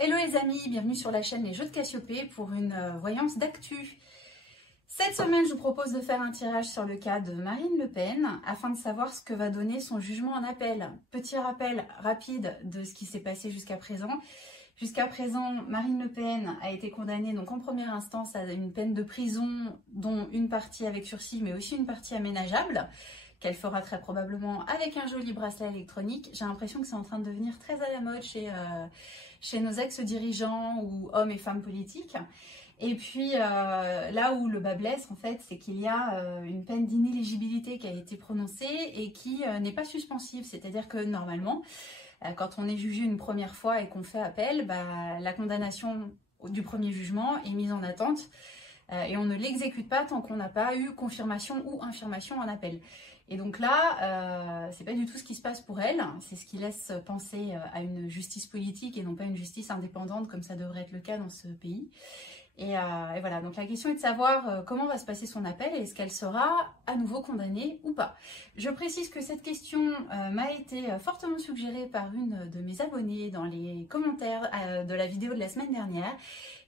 Hello les amis, bienvenue sur la chaîne Les Jeux de Cassiopée pour une voyance d'actu. Cette semaine, je vous propose de faire un tirage sur le cas de Marine Le Pen afin de savoir ce que va donner son jugement en appel. Petit rappel rapide de ce qui s'est passé jusqu'à présent. Jusqu'à présent, Marine Le Pen a été condamnée donc en première instance à une peine de prison, dont une partie avec sursis, mais aussi une partie aménageable, qu'elle fera très probablement avec un joli bracelet électronique. J'ai l'impression que c'est en train de devenir très à la mode chez nos ex-dirigeants ou hommes et femmes politiques. Et puis là où le bas blesse en fait, c'est qu'il y a une peine d'inéligibilité qui a été prononcée et qui n'est pas suspensive. C'est-à-dire que normalement, quand on est jugé une première fois et qu'on fait appel, la condamnation du premier jugement est mise en attente et on ne l'exécute pas tant qu'on n'a pas eu confirmation ou infirmation en appel. Et donc là, c'est pas du tout ce qui se passe pour elle, c'est ce qui laisse penser à une justice politique et non pas une justice indépendante comme ça devrait être le cas dans ce pays. Et voilà, donc la question est de savoir comment va se passer son appel et est-ce qu'elle sera à nouveau condamnée ou pas. Je précise que cette question m'a été fortement suggérée par une de mes abonnées dans les commentaires de la vidéo de la semaine dernière.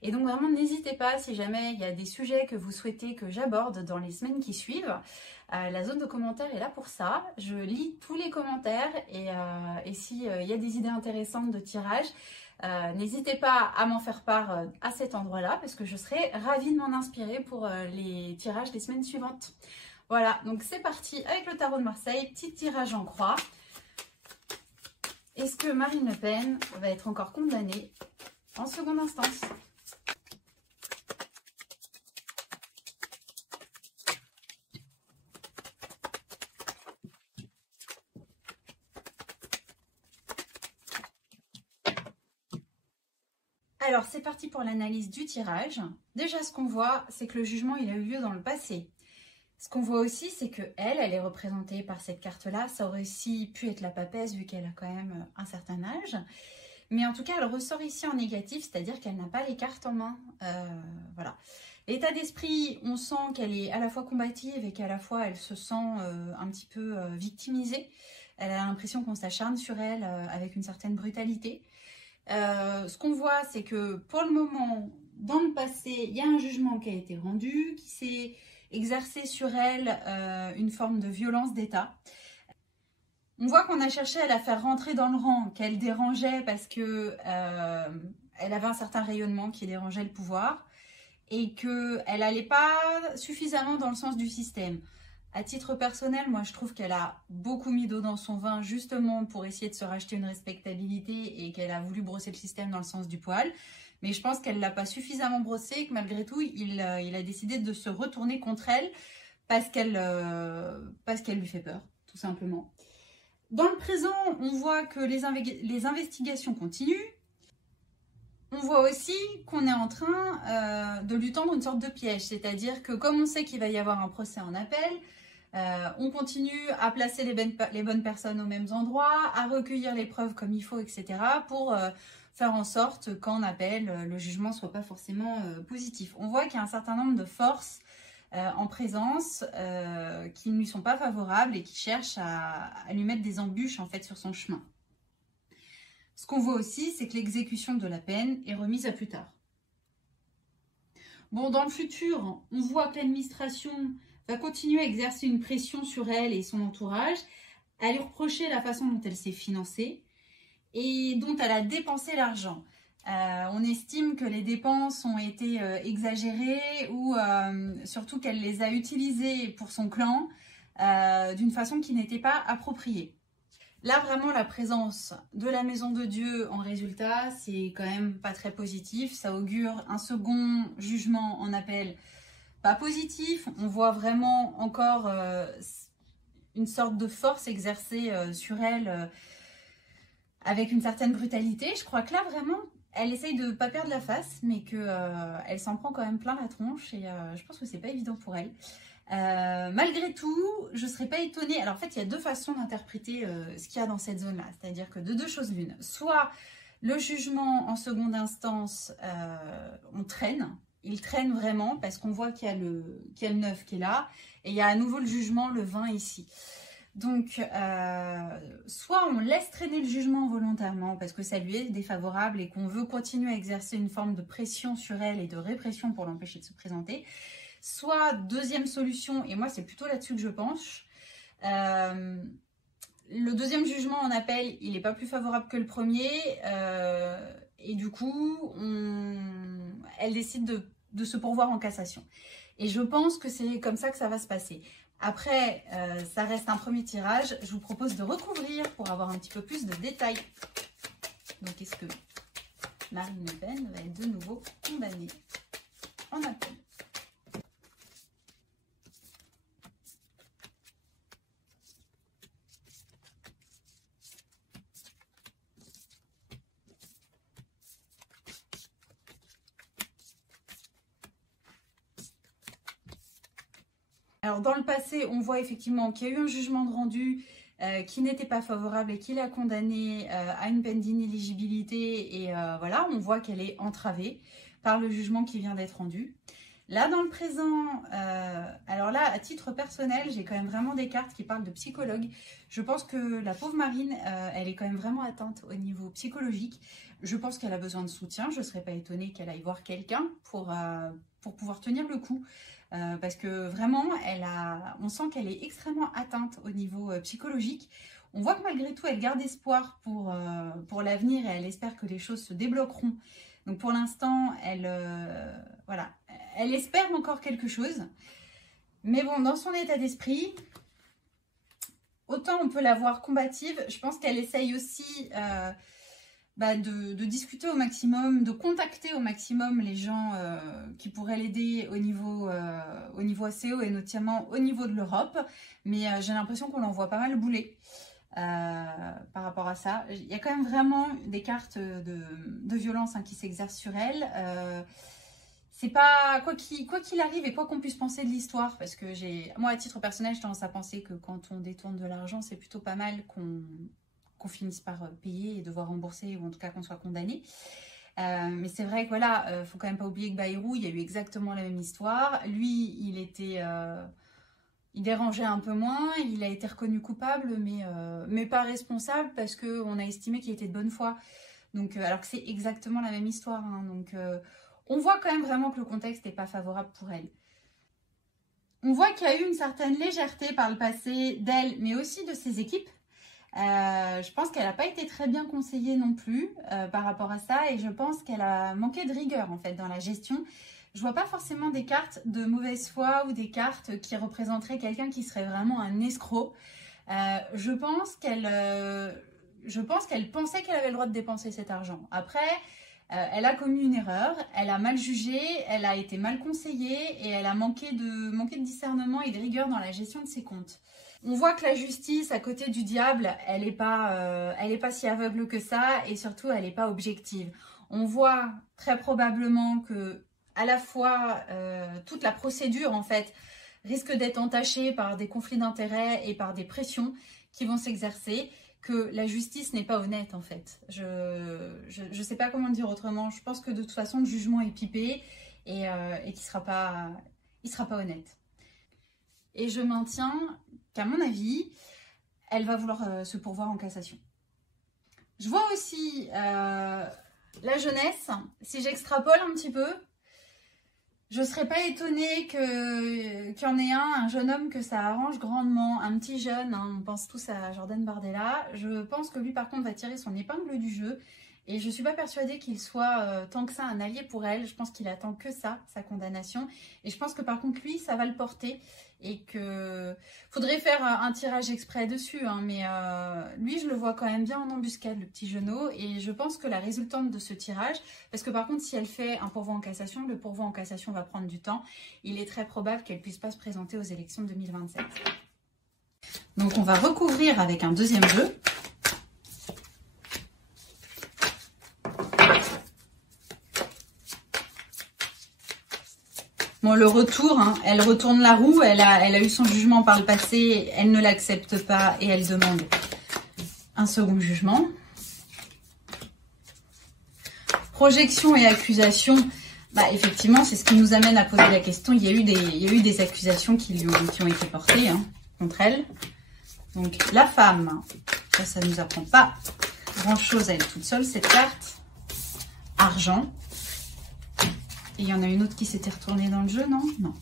Et donc vraiment n'hésitez pas, si jamais il y a des sujets que vous souhaitez que j'aborde dans les semaines qui suivent, la zone de commentaires est là pour ça. Je lis tous les commentaires et s'il y a des idées intéressantes de tirage, n'hésitez pas à m'en faire part à cet endroit-là parce que je serai ravie de m'en inspirer pour les tirages des semaines suivantes. Voilà, donc c'est parti avec le tarot de Marseille, petit tirage en croix. Est-ce que Marine Le Pen va être encore condamnée en seconde instance ? Alors, c'est parti pour l'analyse du tirage. Déjà, ce qu'on voit, c'est que le jugement, il a eu lieu dans le passé. Ce qu'on voit aussi, c'est qu'elle est représentée par cette carte-là. Ça aurait aussi pu être la papesse, vu qu'elle a quand même un certain âge. Mais en tout cas, elle ressort ici en négatif, c'est-à-dire qu'elle n'a pas les cartes en main. Voilà. L'état d'esprit, on sent qu'elle est à la fois combative et qu'à la fois, elle se sent un petit peu victimisée. Elle a l'impression qu'on s'acharne sur elle avec une certaine brutalité. Ce qu'on voit, c'est que pour le moment, dans le passé, il y a un jugement qui a été rendu, qui s'est exercé sur elle une forme de violence d'État. On voit qu'on a cherché à la faire rentrer dans le rang, qu'elle dérangeait parce que elle avait un certain rayonnement qui dérangeait le pouvoir et qu'elle n'allait pas suffisamment dans le sens du système. À titre personnel, moi je trouve qu'elle a beaucoup mis d'eau dans son vin justement pour essayer de se racheter une respectabilité et qu'elle a voulu brosser le système dans le sens du poil. Mais je pense qu'elle ne l'a pas suffisamment brossé et que malgré tout, il a décidé de se retourner contre elle parce qu'elle lui fait peur, tout simplement. Dans le présent, on voit que les investigations continuent. On voit aussi qu'on est en train de lui tendre une sorte de piège, c'est-à-dire que comme on sait qu'il va y avoir un procès en appel, on continue à placer les bonnes personnes aux mêmes endroits, à recueillir les preuves comme il faut, etc. pour faire en sorte qu'en appel, le jugement ne soit pas forcément positif. On voit qu'il y a un certain nombre de forces en présence qui ne lui sont pas favorables et qui cherchent à lui mettre des embûches en fait sur son chemin. Ce qu'on voit aussi, c'est que l'exécution de la peine est remise à plus tard. Bon, dans le futur, on voit que l'administration va continuer à exercer une pression sur elle et son entourage, à lui reprocher la façon dont elle s'est financée et dont elle a dépensé l'argent. On estime que les dépenses ont été exagérées ou surtout qu'elle les a utilisées pour son clan d'une façon qui n'était pas appropriée. Là, vraiment, la présence de la Maison de Dieu en résultat, c'est quand même pas très positif. Ça augure un second jugement en appel pas positif. On voit vraiment encore une sorte de force exercée sur elle avec une certaine brutalité. Je crois que là, vraiment, elle essaye de ne pas perdre la face, mais qu'elle s'en prend quand même plein la tronche. Et je pense que c'est pas évident pour elle. Malgré tout, je ne serais pas étonnée. Alors en fait, il y a deux façons d'interpréter ce qu'il y a dans cette zone-là. C'est-à-dire que de deux choses l'une. Soit le jugement en seconde instance, on traîne. Il traîne vraiment parce qu'on voit qu'il y a le 9 qui est là. Et il y a à nouveau le jugement, le 20 ici. Donc, soit on laisse traîner le jugement volontairement parce que ça lui est défavorable et qu'on veut continuer à exercer une forme de pression sur elle et de répression pour l'empêcher de se présenter. Soit, deuxième solution, et moi c'est plutôt là-dessus que je penche, le deuxième jugement en appel, il n'est pas plus favorable que le premier, et du coup, elle décide de se pourvoir en cassation. Et je pense que c'est comme ça que ça va se passer. Après, ça reste un premier tirage. Je vous propose de recouvrir pour avoir un petit peu plus de détails. Donc, est-ce que Marine Le Pen va être de nouveau condamnée en appel? Alors, dans le passé, on voit effectivement qu'il y a eu un jugement de rendu qui n'était pas favorable et qui l'a condamnée à une peine d'inéligibilité. Et voilà, on voit qu'elle est entravée par le jugement qui vient d'être rendu. Là, dans le présent, alors là, à titre personnel, j'ai quand même vraiment des cartes qui parlent de psychologue. Je pense que la pauvre Marine, elle est quand même vraiment atteinte au niveau psychologique. Je pense qu'elle a besoin de soutien. Je ne serais pas étonnée qu'elle aille voir quelqu'un pour pouvoir tenir le coup. Parce que vraiment, on sent qu'elle est extrêmement atteinte au niveau psychologique. On voit que malgré tout, elle garde espoir pour l'avenir et elle espère que les choses se débloqueront. Donc pour l'instant, voilà, elle espère encore quelque chose. Mais bon, dans son état d'esprit, autant on peut la voir combative, je pense qu'elle essaye aussi de discuter au maximum, de contacter au maximum les gens qui pourraient l'aider au niveau ACO et notamment au niveau de l'Europe. Mais j'ai l'impression qu'on l'envoie pas mal bouler par rapport à ça. Il y a quand même vraiment des cartes de violence qui s'exercent sur elle. C'est pas quoi qu'il arrive et quoi qu'on puisse penser de l'histoire, parce que moi à titre personnel, j'ai tendance à penser que quand on détourne de l'argent, c'est plutôt pas mal qu'on finisse par payer et devoir rembourser, ou en tout cas qu'on soit condamné. Mais c'est vrai que voilà, faut quand même pas oublier que Bayrou, il y a eu exactement la même histoire. Lui, il dérangeait un peu moins, il a été reconnu coupable, mais pas responsable parce qu'on a estimé qu'il était de bonne foi. Donc, alors que c'est exactement la même histoire. Donc, on voit quand même vraiment que le contexte n'est pas favorable pour elle. On voit qu'il y a eu une certaine légèreté par le passé d'elle, mais aussi de ses équipes. Je pense qu'elle n'a pas été très bien conseillée non plus par rapport à ça, et je pense qu'elle a manqué de rigueur en fait dans la gestion. Je vois pas forcément des cartes de mauvaise foi ou des cartes qui représenteraient quelqu'un qui serait vraiment un escroc. Je pense qu'elle pensait qu'elle avait le droit de dépenser cet argent. Après, elle a commis une erreur, elle a mal jugé, elle a été mal conseillée et elle a manqué de discernement et de rigueur dans la gestion de ses comptes. On voit que la justice, à côté du diable, elle n'est pas si aveugle que ça, et surtout, elle n'est pas objective. On voit très probablement que, à la fois, toute la procédure, en fait, risque d'être entachée par des conflits d'intérêts et par des pressions qui vont s'exercer, que la justice n'est pas honnête, en fait. Je sais pas comment le dire autrement. Je pense que, de toute façon, le jugement est pipé et qu'il sera pas honnête. Et je maintiens qu'à mon avis, elle va vouloir se pourvoir en cassation. Je vois aussi la jeunesse. Si j'extrapole un petit peu, je ne serais pas étonnée qu'il y en ait un jeune homme que ça arrange grandement, un petit jeune, on pense tous à Jordan Bardella. Je pense que lui par contre va tirer son épingle du jeu. Et je ne suis pas persuadée qu'il soit tant que ça un allié pour elle. Je pense qu'il attend que ça, sa condamnation. Et je pense que par contre, lui, ça va le porter. Et que faudrait faire un tirage exprès dessus. Mais lui, je le vois quand même bien en embuscade, le petit genou. Et je pense que la résultante de ce tirage, parce que par contre, si elle fait un pourvoi en cassation, le pourvoi en cassation va prendre du temps. Il est très probable qu'elle ne puisse pas se présenter aux élections de 2027. Donc, on va recouvrir avec un deuxième jeu. Bon, le retour, elle retourne la roue, elle a eu son jugement par le passé, elle ne l'accepte pas et elle demande un second jugement. Projection et accusation, effectivement, c'est ce qui nous amène à poser la question. Il y a eu des accusations qui ont été portées contre elle. Donc la femme, ça ne nous apprend pas grand-chose à elle toute seule, cette carte. Argent. Et il y en a une autre qui s'était retournée dans le jeu, non? Non.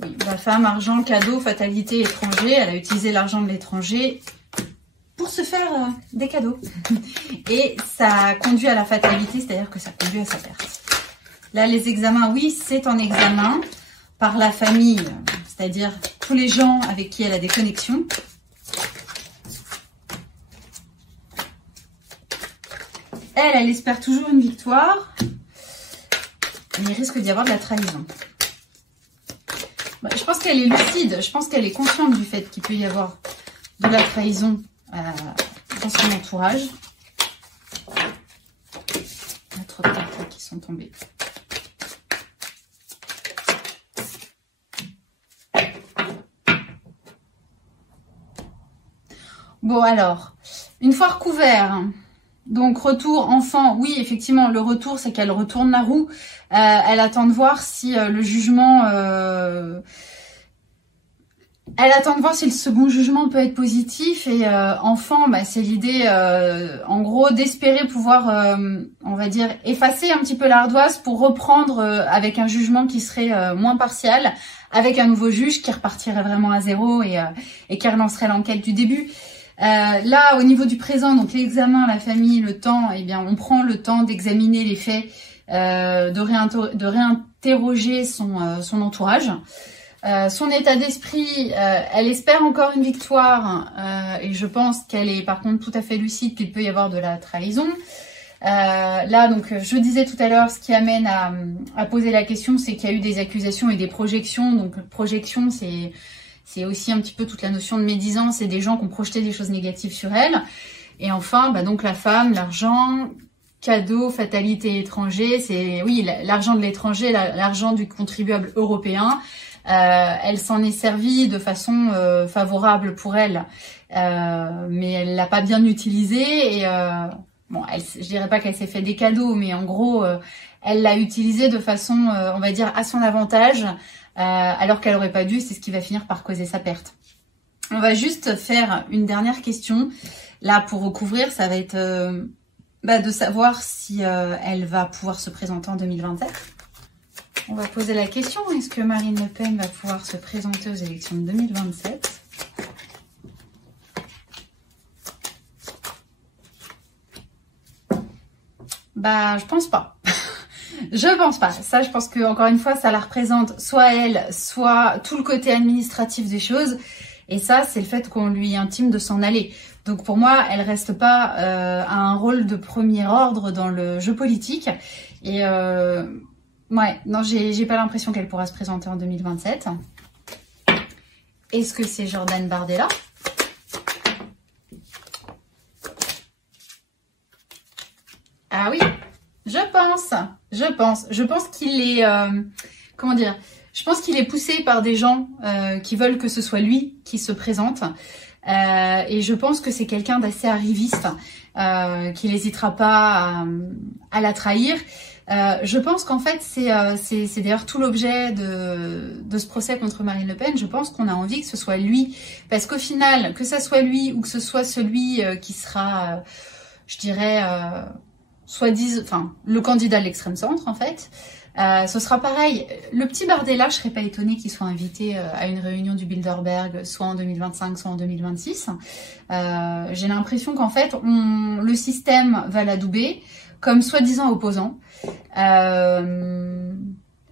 Oui, la femme, argent, cadeau, fatalité, étranger. Elle a utilisé l'argent de l'étranger pour se faire des cadeaux. Et ça conduit à la fatalité, c'est-à-dire que ça conduit à sa perte. Là, les examens, oui, c'est en examen par la famille, c'est-à-dire tous les gens avec qui elle a des connexions. Elle espère toujours une victoire, mais il risque d'y avoir de la trahison. Je pense qu'elle est lucide, je pense qu'elle est consciente du fait qu'il peut y avoir de la trahison dans son entourage. Il y a trop de cartes qui sont tombées. Bon alors, une fois recouvert, donc retour enfant, oui effectivement le retour c'est qu'elle retourne la roue, elle attend de voir si le jugement, elle attend de voir si le second jugement peut être positif et enfant bah, c'est l'idée en gros d'espérer pouvoir, on va dire, effacer un petit peu l'ardoise pour reprendre avec un jugement qui serait moins partial, avec un nouveau juge qui repartirait vraiment à zéro et qui relancerait l'enquête du début. Là, au niveau du présent, donc l'examen, la famille, le temps, eh bien, on prend le temps d'examiner les faits, de réinterroger son entourage. Son état d'esprit, elle espère encore une victoire et je pense qu'elle est par contre tout à fait lucide qu'il peut y avoir de la trahison. Là, donc, je disais tout à l'heure, ce qui amène à poser la question, c'est qu'il y a eu des accusations et des projections. Donc, projection, c'est aussi un petit peu toute la notion de médisance et des gens qui ont projeté des choses négatives sur elle. Et enfin, bah donc la femme, l'argent, cadeau, fatalité étranger, c'est oui l'argent de l'étranger, l'argent du contribuable européen. Elle s'en est servie de façon favorable pour elle, mais elle l'a pas bien utilisé. Et bon, je dirais pas qu'elle s'est fait des cadeaux, mais en gros, elle l'a utilisé de façon, on va dire, à son avantage. Alors qu'elle n'aurait pas dû, c'est ce qui va finir par causer sa perte. On va juste faire une dernière question. Là, pour recouvrir, ça va être de savoir si elle va pouvoir se présenter en 2027. On va poser la question, est-ce que Marine Le Pen va pouvoir se présenter aux élections de 2027 ? Bah, je pense pas. Je pense pas. Ça, je pense que encore une fois, ça la représente soit elle, soit tout le côté administratif des choses. Et ça, c'est le fait qu'on lui intime de s'en aller. Donc pour moi, elle reste pas à un rôle de premier ordre dans le jeu politique. Et ouais, non, j'ai pas l'impression qu'elle pourra se présenter en 2027. Est-ce que c'est Jordan Bardella ? Ah oui, je pense qu'il est, comment dire, je pense qu'il est poussé par des gens qui veulent que ce soit lui qui se présente. Et je pense que c'est quelqu'un d'assez arriviste, qui n'hésitera pas à la trahir. Je pense qu'en fait, c'est d'ailleurs tout l'objet de ce procès contre Marine Le Pen. Je pense qu'on a envie que ce soit lui. Parce qu'au final, que ça soit lui ou que ce soit celui qui sera, je dirais... le candidat de l'extrême centre en fait, ce sera pareil. Le petit Bardella, je serais pas étonnée qu'il soit invité à une réunion du Bilderberg, soit en 2025, soit en 2026. J'ai l'impression qu'en fait, le système va l'adouber comme soi-disant opposant.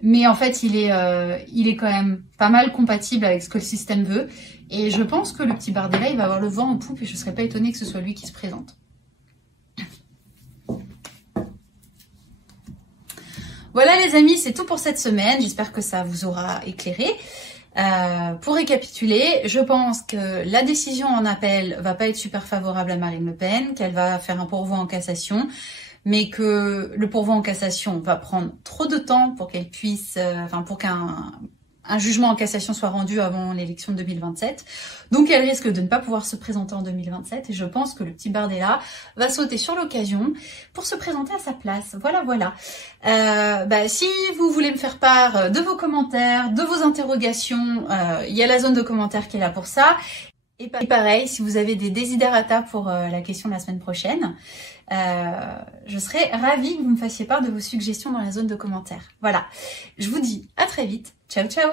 Mais en fait, il est quand même pas mal compatible avec ce que le système veut. Et je pense que le petit Bardella, il va avoir le vent en poupe et je serais pas étonnée que ce soit lui qui se présente. Voilà les amis, c'est tout pour cette semaine. J'espère que ça vous aura éclairé. Pour récapituler, je pense que la décision en appel va pas être super favorable à Marine Le Pen, qu'elle va faire un pourvoi en cassation, mais que le pourvoi en cassation va prendre trop de temps pour qu'elle puisse, un jugement en cassation soit rendu avant l'élection de 2027. Donc elle risque de ne pas pouvoir se présenter en 2027 et je pense que le petit Bardella va sauter sur l'occasion pour se présenter à sa place. Voilà. Si vous voulez me faire part de vos commentaires, de vos interrogations, il y a la zone de commentaires qui est là pour ça. Et pareil, si vous avez des desiderata pour la question de la semaine prochaine, je serais ravie que vous me fassiez part de vos suggestions dans la zone de commentaires. Voilà, je vous dis à très vite. Ciao, ciao!